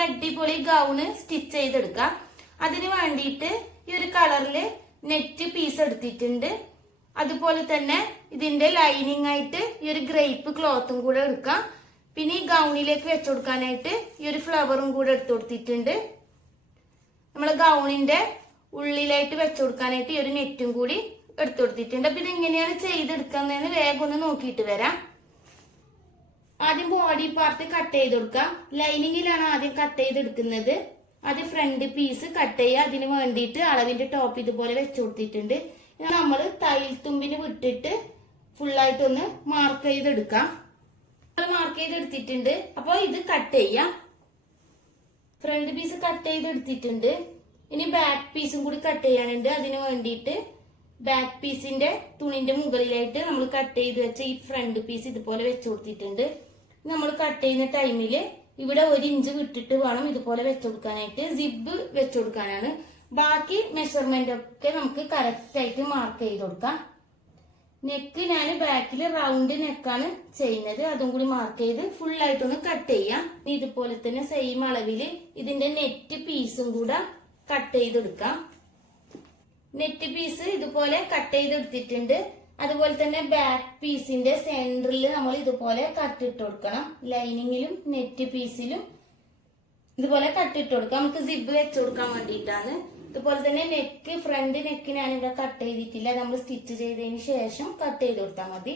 നമുക്കൊരു അടിപൊളി gown stitch ചെയ്തെടുക്കാം. അതിന് വേണ്ടിയിട്ട് ഈ ഒരു കളറില് നെറ്റ് പീസ് എടുത്തിട്ടുണ്ട്. അതുപോലെ തന്നെ ഇതിന്റെ ലൈനിങ് ആയിട്ട് ഈ ഒരു ഗ്രേപ്പ് ക്ലോത്തും കൂടെ എടുക്കാം. പിന്നെ ഈ ഗൗണിലേക്ക് വെച്ചു കൊടുക്കാനായിട്ട് ഈ ഒരു ഫ്ലവറും കൂടെ എടുത്തു കൊടുത്തിട്ടുണ്ട്. നമ്മള് ഗൗണിന്റെ ഉള്ളിലായിട്ട് വെച്ചു കൊടുക്കാനായിട്ട് ഈ ഒരു നെറ്റും കൂടി എടുത്തു കൊടുത്തിട്ടുണ്ട്. അപ്പൊ ഇതെങ്ങനെയാണ് ചെയ്തെടുക്കുന്നതെന്ന് വേഗം ഒന്ന് നോക്കിയിട്ട് വരാം. ആദ്യം ബോഡി പാർട്ട് കട്ട് ചെയ്ത് കൊടുക്കാം. ലൈനിങ്ങിലാണ് ആദ്യം കട്ട് ചെയ്തെടുക്കുന്നത്. ആദ്യം ഫ്രണ്ട് പീസ് കട്ട് ചെയ്യുക. അതിന് വേണ്ടിയിട്ട് അളവിന്റെ ടോപ്പ് ഇതുപോലെ വെച്ചു കൊടുത്തിട്ടുണ്ട്. നമ്മൾ തയ്യൽ തുമ്പിന് വിട്ടിട്ട് ഫുള്ളായിട്ടൊന്ന് മാർക്ക് ചെയ്തെടുക്കാം. മാർക്ക് ചെയ്തെടുത്തിട്ടുണ്ട്. അപ്പൊ ഇത് കട്ട് ചെയ്യാം. ഫ്രണ്ട് പീസ് കട്ട് ചെയ്തെടുത്തിട്ടുണ്ട്. ഇനി ബാക്ക് പീസും കൂടി കട്ട് ചെയ്യാനുണ്ട്. അതിന് വേണ്ടിയിട്ട് ബാക്ക് പീസിന്റെ തുണിന്റെ മുകളിലായിട്ട് നമ്മൾ കട്ട് ചെയ്ത് വെച്ച ഈ ഫ്രണ്ട് പീസ് ഇതുപോലെ വെച്ചു കൊടുത്തിട്ടുണ്ട്. നമ്മൾ കട്ട് ചെയ്യുന്ന ടൈമില് ഇവിടെ 1 ഇഞ്ച് വിട്ടിട്ട് വേണം ഇതുപോലെ വെച്ചു കൊടുക്കാനായിട്ട്. സിബ് വെച്ചു കൊടുക്കാനാണ്. ബാക്കി മെഷർമെന്റ് ഒക്കെ നമുക്ക് കറക്റ്റ് ആയിട്ട് മാർക്ക് ചെയ്ത് കൊടുക്കാം. നെക്ക് ഞാൻ ബാക്കിൽ റൗണ്ട് നെക്കാണ് ചെയ്യുന്നത്. അതും കൂടി മാർക്ക് ചെയ്ത് ഫുൾ ആയിട്ടൊന്ന് കട്ട് ചെയ്യാം. ഇതുപോലെ തന്നെ സെയിം അളവില് ഇതിന്റെ നെറ്റ് പീസും കൂടെ കട്ട് ചെയ്തെടുക്കാം. നെറ്റ് പീസ് ഇതുപോലെ കട്ട് ചെയ്തെടുത്തിട്ടുണ്ട്. അതുപോലെ തന്നെ ബാക്ക് പീസിന്റെ സെന്ററിൽ നമ്മൾ ഇതുപോലെ കട്ടിട്ട് കൊടുക്കണം. ലൈനിങ്ങിലും നെറ്റ് പീസിലും ഇതുപോലെ കട്ടിട്ട് കൊടുക്കാം. നമുക്ക് സിബ് വെച്ചു കൊടുക്കാൻ വേണ്ടിയിട്ടാണ്. ഇതുപോലെ തന്നെ നെക്ക് ഫ്രണ്ട് നെക്ക് ഞാനിവിടെ കട്ട് ചെയ്തിട്ടില്ല. നമ്മൾ സ്റ്റിച്ച് ചെയ്തതിന് ശേഷം കട്ട് ചെയ്ത് കൊടുത്താൽ മതി.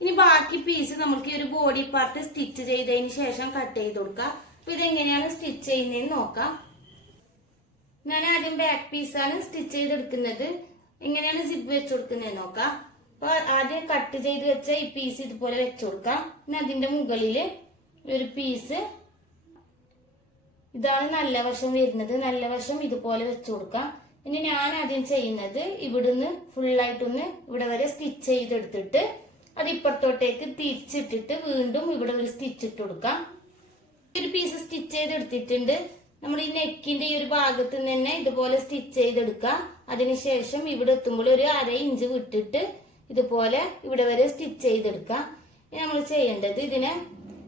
ഇനി ബാക്കി പീസ് നമുക്ക് ഈ ഒരു ബോഡി പാർട്ട് സ്റ്റിച്ച് ചെയ്തതിന് ശേഷം കട്ട് ചെയ്ത് കൊടുക്കാം. അപ്പൊ ഇതെങ്ങനെയാണ് സ്റ്റിച്ച് ചെയ്യുന്നതെന്ന് നോക്കാം. ഞാൻ ആദ്യം ബാക്ക് പീസാണ് സ്റ്റിച്ച് ചെയ്തെടുക്കുന്നത്. എങ്ങനെയാണ് സിബ് വെച്ചു കൊടുക്കുന്നത് നോക്കാം. അപ്പൊ ആദ്യം കട്ട് ചെയ്ത് വെച്ച ഈ പീസ് ഇതുപോലെ വെച്ചു കൊടുക്കാം. പിന്നെ അതിന്റെ മുകളില് ഒരു പീസ്, ഇതാണ് നല്ല വശം വരുന്നത്. നല്ല വശം ഇതുപോലെ വെച്ചു കൊടുക്കാം. ഇനി ഞാൻ ആദ്യം ചെയ്യുന്നത് ഇവിടുന്ന് ഫുള്ളായിട്ടൊന്ന് ഇവിടെ വരെ സ്റ്റിച്ച് ചെയ്തെടുത്തിട്ട് അത് ഇപ്പുറത്തോട്ടേക്ക് തിരിച്ചിട്ടിട്ട് വീണ്ടും ഇവിടെ ഒരു സ്റ്റിച്ച് ഇട്ട് കൊടുക്കാം. ഒരു പീസ് സ്റ്റിച്ച് ചെയ്തെടുത്തിട്ടുണ്ട്. നമ്മൾ ഈ നെക്കിന്റെ ഈ ഒരു ഭാഗത്ത് നിന്ന് തന്നെ ഇതുപോലെ സ്റ്റിച്ച് ചെയ്തെടുക്കാം. അതിനുശേഷം ഇവിടെ എത്തുമ്പോൾ ഒരു 1/2 ഇഞ്ച് വിട്ടിട്ട് ഇതുപോലെ ഇവിടെ വരെ സ്റ്റിച്ച് ചെയ്തെടുക്കാം. ഇനി നമ്മൾ ചെയ്യേണ്ടത് ഇതിനെ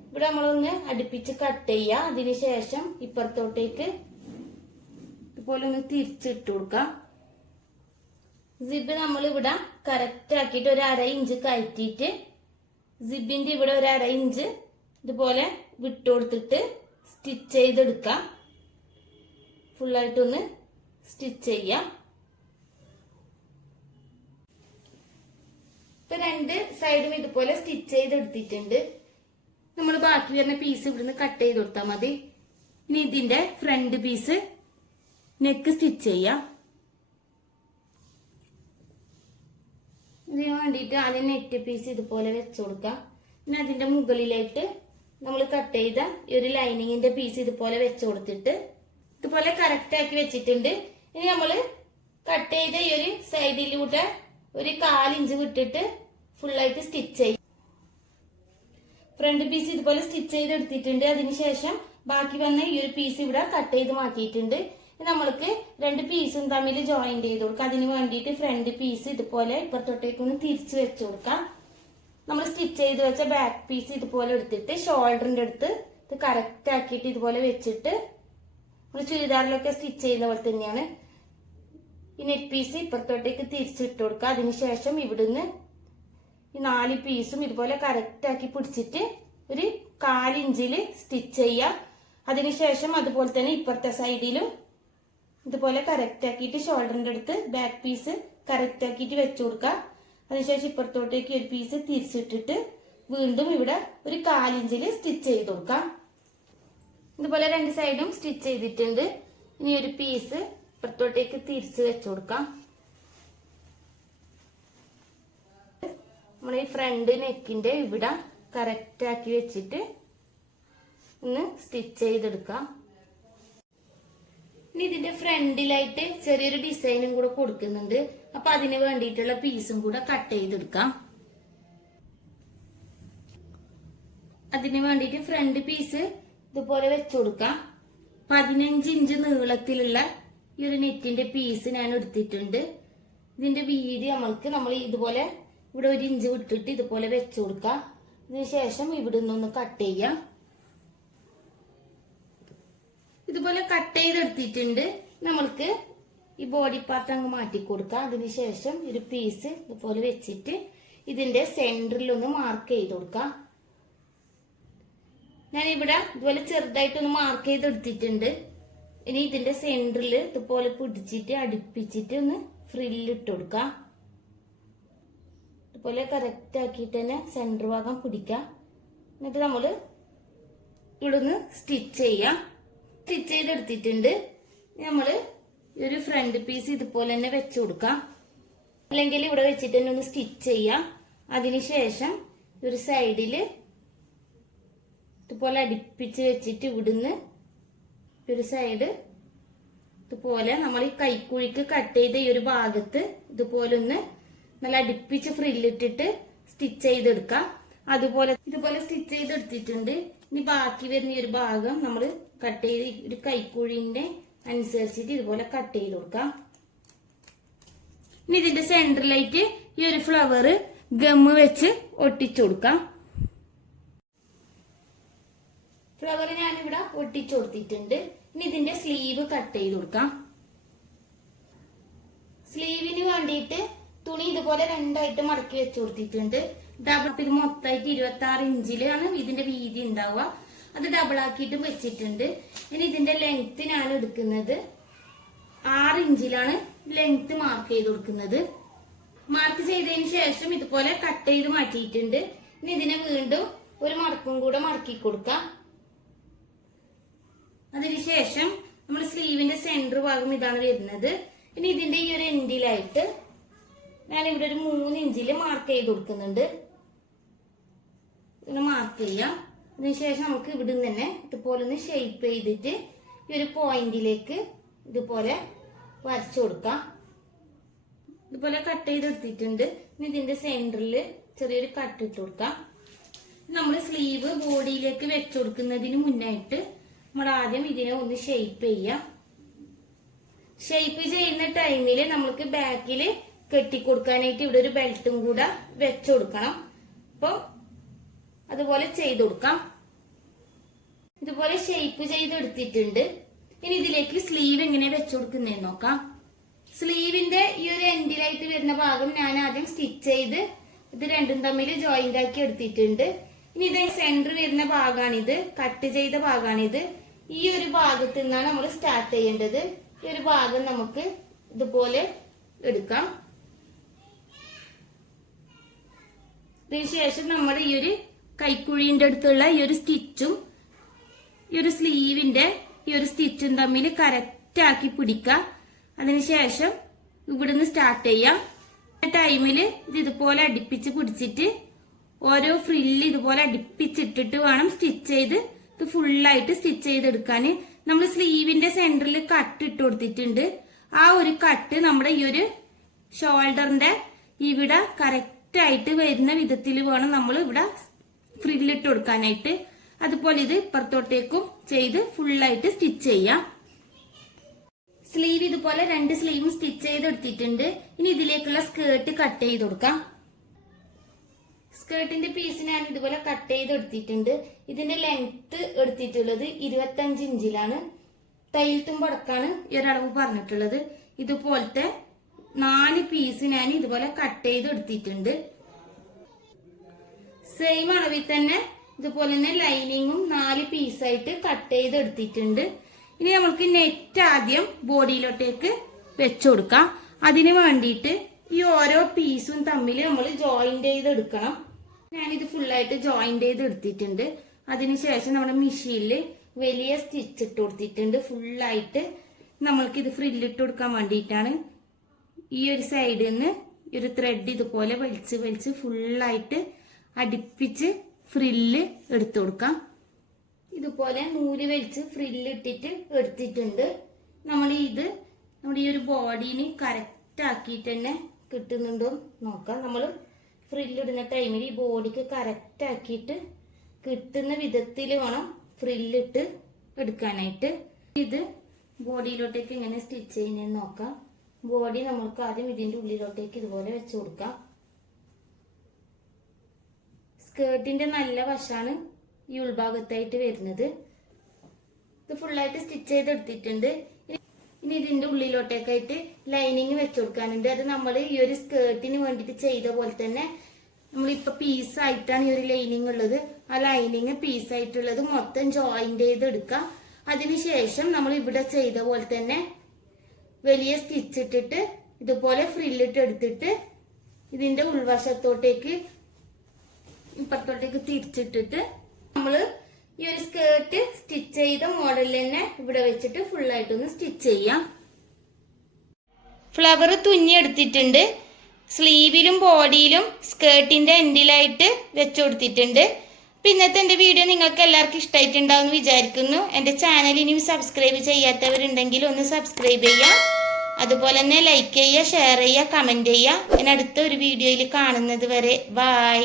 ഇവിടെ നമ്മളൊന്ന് അടുപ്പിച്ച് കട്ട് ചെയ്യുക. അതിനുശേഷം ഇപ്പുറത്തോട്ടേക്ക് ഇതുപോലെ ഒന്ന് തിരിച്ചിട്ട് കൊടുക്കാം. സിബ് നമ്മൾ ഇവിടെ കറക്റ്റ് ആക്കിയിട്ട് ഒരു 1/2 ഇഞ്ച് കയറ്റിയിട്ട് സിബിന്റെ ഇവിടെ ഒരു 1/2 ഇഞ്ച് ഇതുപോലെ വിട്ടുകൊടുത്തിട്ട് സ്റ്റിച്ച് ചെയ്തെടുക്കാം. ഫുള്ളായിട്ടൊന്ന് സ്റ്റിച്ച് ചെയ്യാം. ഇപ്പൊ 2 സൈഡും ഇതുപോലെ സ്റ്റിച്ച് ചെയ്തെടുത്തിട്ടുണ്ട്. നമ്മൾ ബാക്കി വരുന്ന പീസ് ഇവിടുന്ന് കട്ട് ചെയ്ത് കൊടുത്താൽ മതി. ഇനി ഇതിന്റെ ഫ്രണ്ട് പീസ് നെക്ക് സ്റ്റിച്ച് ചെയ്യാം. ഇതിന് വേണ്ടിയിട്ട് ആദ്യം നെറ്റ് പീസ് ഇതുപോലെ വെച്ചു കൊടുക്കാം. പിന്നെ അതിന്റെ മുകളിലായിട്ട് നമ്മൾ കട്ട് ചെയ്ത ഈ ഒരു ലൈനിങ്ങിന്റെ പീസ് ഇതുപോലെ വെച്ചു കൊടുത്തിട്ട് ഇതുപോലെ കറക്റ്റ് ആക്കി വെച്ചിട്ടുണ്ട്. ഇനി നമ്മള് കട്ട് ചെയ്ത ഈ ഒരു സൈഡിലൂടെ ഒരു 1/4 ഇഞ്ച് വിട്ടിട്ട് ഫുള്ളായിട്ട് സ്റ്റിച്ച് ചെയ്യും. ഫ്രണ്ട് പീസ് ഇതുപോലെ സ്റ്റിച്ച് ചെയ്തെടുത്തിട്ടുണ്ട്. അതിനുശേഷം ബാക്കി വന്ന ഈ ഒരു പീസ് ഇവിടെ കട്ട് ചെയ്ത് മാറ്റിയിട്ടുണ്ട്. നമ്മൾക്ക് 2 പീസും തമ്മിൽ ജോയിന്റ് ചെയ്ത് കൊടുക്കാം. അതിന് വേണ്ടിയിട്ട് ഫ്രണ്ട് പീസ് ഇതുപോലെ ഇപ്പുറത്തോട്ടേക്ക് ഒന്ന് തിരിച്ചു വെച്ചു കൊടുക്കാം. നമ്മൾ സ്റ്റിച്ച് ചെയ്ത് വെച്ച ബാക്ക് പീസ് ഇതുപോലെ എടുത്തിട്ട് ഷോൾഡറിന്റെ അടുത്ത് ഇത് കറക്റ്റ് ആക്കിയിട്ട് ഇതുപോലെ വെച്ചിട്ട് നമ്മൾ ചുരിദാറിലൊക്കെ സ്റ്റിച്ച് ചെയ്യുന്ന പോലെ തന്നെയാണ് ഈ നെറ്റ് പീസ് ഇപ്പുറത്തോട്ടേക്ക് തിരിച്ചിട്ട് കൊടുക്കുക. അതിനുശേഷം ഇവിടുന്ന് ഈ 4 പീസും ഇതുപോലെ കറക്റ്റ് ആക്കി പിടിച്ചിട്ട് ഒരു 1/4 ഇഞ്ചില് സ്റ്റിച്ച് ചെയ്യുക. അതിനുശേഷം അതുപോലെ തന്നെ ഇപ്പുറത്തെ സൈഡിലും ഇതുപോലെ കറക്റ്റ് ആക്കിയിട്ട് ഷോൾഡറിന്റെ അടുത്ത് ബാക്ക് പീസ് കറക്റ്റ് ആക്കിയിട്ട് വെച്ചു കൊടുക്കുക. അതിനുശേഷം ഇപ്പുറത്തോട്ടേക്ക് ഒരു പീസ് തിരിച്ചിട്ടിട്ട് വീണ്ടും ഇവിടെ ഒരു 1/4 ഇഞ്ചില് സ്റ്റിച്ച് ചെയ്ത് കൊടുക്കാം. ഇതുപോലെ 2 സൈഡും സ്റ്റിച്ച് ചെയ്തിട്ടുണ്ട്. ഇനി ഒരു പീസ് ഇപ്പുറത്തോട്ടേക്ക് തിരിച്ച് വെച്ചു കൊടുക്കാം. നമ്മൾ ഈ ഫ്രണ്ട് നെക്കിന്റെ ഇവിടെ കറക്റ്റ് ആക്കി വെച്ചിട്ട് ഒന്ന് സ്റ്റിച്ച് ചെയ്തെടുക്കാം. ഇനി ഇതിന്റെ ഫ്രണ്ടിലായിട്ട് ചെറിയൊരു ഡിസൈനും കൂടെ കൊടുക്കുന്നുണ്ട്. അപ്പൊ അതിന് വേണ്ടിയിട്ടുള്ള പീസും കൂടെ കട്ട് ചെയ്തെടുക്കാം. അതിന് വേണ്ടിയിട്ട് ഫ്രണ്ട് പീസ് ഇതുപോലെ വെച്ചു കൊടുക്കാം. 15 ഇഞ്ച് നീളത്തിലുള്ള ഈ ഒരു നെറ്റിന്റെ പീസ് ഞാൻ എടുത്തിട്ടുണ്ട്. ഇതിന്റെ വീതി നമ്മൾ ഇതുപോലെ ഇവിടെ 1 ഇഞ്ച് വിട്ടിട്ട് ഇതുപോലെ വെച്ചു കൊടുക്കാം. ഇതിനുശേഷം ഇവിടെ നിന്നൊന്ന് കട്ട് ചെയ്യാം. ഇതുപോലെ കട്ട് ചെയ്തെടുത്തിട്ടുണ്ട്. നമ്മൾക്ക് ഈ ബോഡി പാർട്ട് അങ്ങ് മാറ്റി കൊടുക്കാം. അതിനുശേഷം ഒരു പീസ് ഇതുപോലെ വെച്ചിട്ട് ഇതിന്റെ സെന്ററിൽ ഒന്ന് മാർക്ക് ചെയ്ത് കൊടുക്കാം. ഞാനിവിടെ ഇതുപോലെ ചെറുതായിട്ടൊന്ന് മാർക്ക് ചെയ്തെടുത്തിട്ടുണ്ട്. ഇനി ഇതിന്റെ സെന്ററിൽ ഇതുപോലെ പിടിച്ചിട്ട് അടുപ്പിച്ചിട്ട് ഒന്ന് ഫ്രില്ല് ഇട്ട് കൊടുക്കാം. ഇതുപോലെ കറക്റ്റ് ആക്കിയിട്ട് തന്നെ സെന്റർ ഭാഗം പിടിക്കാം. എന്നിട്ട് നമ്മള് ഇവിടുന്ന് സ്റ്റിച്ച് ചെയ്യാം. സ്റ്റിച്ച് ചെയ്തെടുത്തിട്ടുണ്ട്. നമ്മള് ഒരു ഫ്രണ്ട് പീസ് ഇതുപോലെ തന്നെ വെച്ചു കൊടുക്കാം. അല്ലെങ്കിൽ ഇവിടെ വെച്ചിട്ട് തന്നെ ഒന്ന് സ്റ്റിച്ച് ചെയ്യാം. അതിനുശേഷം ഒരു സൈഡില് ഇതുപോലെ അടുപ്പിച്ച് വെച്ചിട്ട് ഇവിടുന്ന് ഒരു സൈഡ് ഇതുപോലെ നമ്മൾ ഈ കൈക്കുഴിക്ക് കട്ട് ചെയ്ത ഈ ഒരു ഭാഗത്ത് ഇതുപോലെ ഒന്ന് നല്ല അടുപ്പിച്ച് ഫ്രില്ലിട്ടിട്ട് സ്റ്റിച്ച് ചെയ്തെടുക്കാം. ഇതുപോലെ സ്റ്റിച്ച് ചെയ്തെടുത്തിട്ടുണ്ട്. ഇനി ബാക്കി വരുന്ന ഈ ഒരു ഭാഗം നമ്മൾ കട്ട് ചെയ്ത് ഒരു കൈക്കുഴിന്റെ അനുസരിച്ചിട്ട് ഇതുപോലെ കട്ട് ചെയ്ത് കൊടുക്കാം. ഇനി ഇതിന്റെ സെന്ററിലായിട്ട് ഈ ഒരു ഫ്ലവർ ഗമ്മ് വെച്ച് ഒട്ടിച്ചു കൊടുക്കാം. ഫ്ലവർ ഞാനിവിടെ ഒട്ടിച്ചു കൊടുത്തിട്ടുണ്ട്. ഇനി ഇതിന്റെ സ്ലീവ് കട്ട് ചെയ്ത് കൊടുക്കാം. സ്ലീവിന് വേണ്ടിയിട്ട് തുണി ഇതുപോലെ രണ്ടായിട്ട് മടക്കി വെച്ചു കൊടുത്തിട്ടുണ്ട്. ഇത് മൊത്തമായിട്ട് 26 ഇഞ്ചിലാണ് ഇതിന്റെ വീതി ഉണ്ടാവുക. അത് ഡബിൾ ആക്കിയിട്ട് വെച്ചിട്ടുണ്ട്. ഇനി ഇതിന്റെ ലെങ്ത് ഞാൻ എടുക്കുന്നത് 6 ഇഞ്ചിലാണ് ലെങ്ത് മാർക്ക് ചെയ്ത് കൊടുക്കുന്നത്. മാർക്ക് ചെയ്തതിന് ശേഷം ഇതുപോലെ കട്ട് ചെയ്ത് മാറ്റിയിട്ടുണ്ട്. ഇനി ഇതിനെ വീണ്ടും ഒരു മടക്കും കൂടെ മടക്കി കൊടുക്കാം. അതിനുശേഷം നമ്മൾ സ്ലീവിന്റെ സെന്റർ ഭാഗം ഇതാണ് വരുന്നത്. ഇനി ഇതിന്റെ ഈ ഒരു എൻഡിലായിട്ട് ഞാനിവിടെ ഒരു 3 ഇഞ്ചില് മാർക്ക് ചെയ്ത് കൊടുക്കുന്നുണ്ട്. ഇങ്ങനെ മാർക്ക് ചെയ്യാം. അതിനുശേഷം നമുക്ക് ഇവിടെ നിന്ന് തന്നെ ഇതുപോലെ ഒന്ന് ഷേപ്പ് ചെയ്തിട്ട് ഈ ഒരു പോയിന്റിലേക്ക് ഇതുപോലെ വരച്ചു കൊടുക്കാം. ഇതുപോലെ കട്ട് ചെയ്തെടുത്തിട്ടുണ്ട്. ഇനി ഇതിന്റെ സെന്ററിൽ ചെറിയൊരു കട്ട് ഇട്ട് കൊടുക്കാം. നമ്മൾ സ്ലീവ് ബോഡിയിലേക്ക് വെച്ചു കൊടുക്കുന്നതിന് മുന്നായിട്ട് നമ്മൾ ആദ്യം ഇതിനെ ഒന്ന് ഷേപ്പ് ചെയ്യാം. ഷേപ്പ് ചെയ്യുന്ന ടൈമില് നമ്മൾക്ക് ബാക്കിൽ കെട്ടിക്കൊടുക്കാനായിട്ട് ഇവിടെ ഒരു ബെൽറ്റും കൂടെ വെച്ചു കൊടുക്കണം. അപ്പൊ അതുപോലെ ചെയ്ത് കൊടുക്കാം. ഇതുപോലെ ഷേപ്പ് ചെയ്തെടുത്തിട്ടുണ്ട്. ഇനി ഇതിലേക്ക് സ്ലീവ് എങ്ങനെ വെച്ചു കൊടുക്കുന്നതെന്ന് നോക്കാം. സ്ലീവിന്റെ ഈ ഒരു എൻഡിലായിട്ട് വരുന്ന ഭാഗം ഞാൻ ആദ്യം സ്റ്റിച്ച് ചെയ്ത് ഇത് രണ്ടും തമ്മിൽ ജോയിന്റ് ആക്കി എടുത്തിട്ടുണ്ട്. ഇനി ഇത് സെന്റർ വരുന്ന ഭാഗമാണിത്, കട്ട് ചെയ്ത ഭാഗമാണിത്. ഈ ഒരു ഭാഗത്ത് നിന്നാണ് നമ്മൾ സ്റ്റാർട്ട് ചെയ്യേണ്ടത്. ഈ ഒരു ഭാഗം നമുക്ക് ഇതുപോലെ എടുക്കാം. ഇതിനുശേഷം നമ്മൾ ഈ ഒരു കൈക്കുഴിന്റെ അടുത്തുള്ള ഈ ഒരു സ്റ്റിച്ചും ഈ ഒരു സ്ലീവിന്റെ ഈ ഒരു സ്റ്റിച്ചും തമ്മിൽ കറക്റ്റ് ആക്കി പിടിക്കാം. അതിനുശേഷം ഇവിടുന്ന് സ്റ്റാർട്ട് ചെയ്യാം. ടൈമില് ഇത് ഇതുപോലെ അടുപ്പിച്ച് പിടിച്ചിട്ട് ഓരോ ഫ്രില്ല് ഇതുപോലെ അടുപ്പിച്ചിട്ടിട്ട് വേണം സ്റ്റിച്ച് ചെയ്ത് ഇത് ഫുള്ളായിട്ട് സ്റ്റിച്ച് ചെയ്തെടുക്കാൻ. നമ്മൾ സ്ലീവിന്റെ സെന്ററിൽ കട്ട് ഇട്ട് കൊടുത്തിട്ടുണ്ട്. ആ ഒരു കട്ട് നമ്മുടെ ഈ ഒരു ഷോൾഡറിന്റെ ഇവിടെ കറക്റ്റ് ആയിട്ട് വരുന്ന വിധത്തിൽ വേണം നമ്മൾ ഇവിടെ ഫ്രില്ലിട്ട് കൊടുക്കാനായിട്ട്. അതുപോലെ ഇത് ഇപ്പുറത്തോട്ടേക്കും ചെയ്ത് ഫുള്ളായിട്ട് സ്റ്റിച്ച് ചെയ്യാം. സ്ലീവ് ഇതുപോലെ 2 സ്ലീവും സ്റ്റിച്ച് ചെയ്തെടുത്തിട്ടുണ്ട്. ഇനി ഇതിലേക്കുള്ള സ്കേർട്ട് കട്ട് ചെയ്ത് കൊടുക്കാം. സ്കേർട്ടിന്റെ പീസ് ഞാൻ ഇതുപോലെ കട്ട് ചെയ്തെടുത്തിട്ടുണ്ട്. ഇതിന്റെ ലെങ്ത് എടുത്തിട്ടുള്ളത് 25 ഇഞ്ചിലാണ്. തയ്യൽ തുമ്പടക്കാണ് ഈ ഒരളവ് പറഞ്ഞിട്ടുള്ളത്. ഇതുപോലത്തെ 4 പീസ് ഞാൻ ഇതുപോലെ കട്ട് ചെയ്തെടുത്തിട്ടുണ്ട്. സെയിം അളവിൽ തന്നെ ഇതുപോലെ തന്നെ ലൈനിങ്ങും 4 പീസായിട്ട് കട്ട് ചെയ്തെടുത്തിട്ടുണ്ട്. ഇനി നമ്മൾക്ക് നെറ്റ് ആദ്യം ബോഡിയിലോട്ടേക്ക് വെച്ചു കൊടുക്കാം. അതിന് വേണ്ടിയിട്ട് ഈ ഓരോ പീസും തമ്മിൽ നമ്മൾ ജോയിന്റ് ചെയ്തെടുക്കണം. ഞാനിത് ഫുള്ളായിട്ട് ജോയിന്റ് ചെയ്ത് എടുത്തിട്ടുണ്ട്. അതിനുശേഷം നമ്മുടെ മെഷീനിൽ വലിയ സ്റ്റിച്ച് ഇട്ട് കൊടുത്തിട്ടുണ്ട്. ഫുള്ളായിട്ട് നമ്മൾക്ക് ഇത് ഫ്രില്ലിട്ട് കൊടുക്കാൻ വേണ്ടിയിട്ടാണ്. ഈ ഒരു സൈഡിൽ നിന്ന് ഈ ഒരു ത്രെഡ് ഇതുപോലെ വലിച്ച് ഫുള്ളായിട്ട് അടുപ്പിച്ച് ഫ്രില്ല് എടുത്തു കൊടുക്കാം. ഇതുപോലെ നൂല് വലിച്ച് ഫ്രില്ല് ഇട്ടിട്ട് എടുത്തിട്ടുണ്ട്. നമ്മുടെ ഈ ഒരു ബോഡീന് കറക്റ്റ് ആക്കിയിട്ട് തന്നെ കിട്ടുന്നുണ്ടോ നോക്കാം. നമ്മൾ ഫ്രില്ലിടുന്ന ടൈമിൽ ഈ ബോഡിക്ക് കറക്റ്റ് ആക്കിയിട്ട് കിട്ടുന്ന വിധത്തിൽ വേണം ഫ്രില്ലിട്ട് എടുക്കാനായിട്ട്. ഇത് ബോഡിയിലോട്ടേക്ക് എങ്ങനെ സ്റ്റിച്ച് ചെയ്യുന്നതെന്ന് നോക്കാം. ബോഡി നമ്മൾക്ക് ആദ്യം ഇതിന്റെ ഉള്ളിലോട്ടേക്ക് ഇതുപോലെ വെച്ചു കൊടുക്കാം. സ്കേർട്ടിന്റെ നല്ല വശമാണ് ഈ ഉൾഭാഗത്തായിട്ട് വരുന്നത്. ഇത് ഫുള്ളായിട്ട് സ്റ്റിച്ച് ചെയ്തെടുത്തിട്ടുണ്ട്. ഇനി ഇതിന്റെ ഉള്ളിലോട്ടേക്കായിട്ട് ലൈനിങ് വെച്ച് കൊടുക്കാനുണ്ട്. അത് നമ്മൾ ഈ ഒരു സ്കേർട്ടിന് വേണ്ടിയിട്ട് ചെയ്ത പോലെ തന്നെ നമ്മളിപ്പോ പീസായിട്ടാണ് ഈ ഒരു ലൈനിങ് ഉള്ളത്. ആ ലൈനിങ് പീസായിട്ടുള്ളത് മൊത്തം ജോയിന്റ് ചെയ്തെടുക്കാം. അതിനുശേഷം നമ്മൾ ഇവിടെ ചെയ്ത പോലെ തന്നെ വലിയ സ്റ്റിച്ച് ഇട്ടിട്ട് ഇതുപോലെ ഫ്രില്ലിട്ട് എടുത്തിട്ട് ഇതിന്റെ ഉൾവശത്തോട്ടേക്ക് ഇപ്പുറത്തോട്ടേക്ക് തിരിച്ചിട്ടിട്ട് നമ്മള് ഈ ഒരു സ്കേർട്ട് സ്റ്റിച്ച് ചെയ്ത മോഡലിൽ തന്നെ ഇവിടെ വെച്ചിട്ട് ഫുള്ളായിട്ടൊന്ന് സ്റ്റിച്ച് ചെയ്യാം. ഫ്ലവർ തുന്നിയെടുത്തിട്ടുണ്ട്. സ്ലീവിലും ബോഡിയിലും സ്കേർട്ടിന്റെ എൻഡിലായിട്ട് വെച്ചു കൊടുത്തിട്ടുണ്ട്. അപ്പൊ ഇന്നത്തെ എന്റെ വീഡിയോ നിങ്ങൾക്ക് എല്ലാവർക്കും ഇഷ്ടമായിട്ടുണ്ടാവും എന്ന് വിചാരിക്കുന്നു. എന്റെ ചാനൽ ഇനിയും സബ്സ്ക്രൈബ് ചെയ്യാത്തവരുണ്ടെങ്കിൽ ഒന്ന് സബ്സ്ക്രൈബ് ചെയ്യുക. അതുപോലെ തന്നെ ലൈക്ക് ചെയ്യുക, ഷെയർ ചെയ്യുക, കമന്റ് ചെയ്യുക. ഇനി അടുത്ത ഒരു വീഡിയോയിൽ കാണുന്നത് വരെ ബൈ.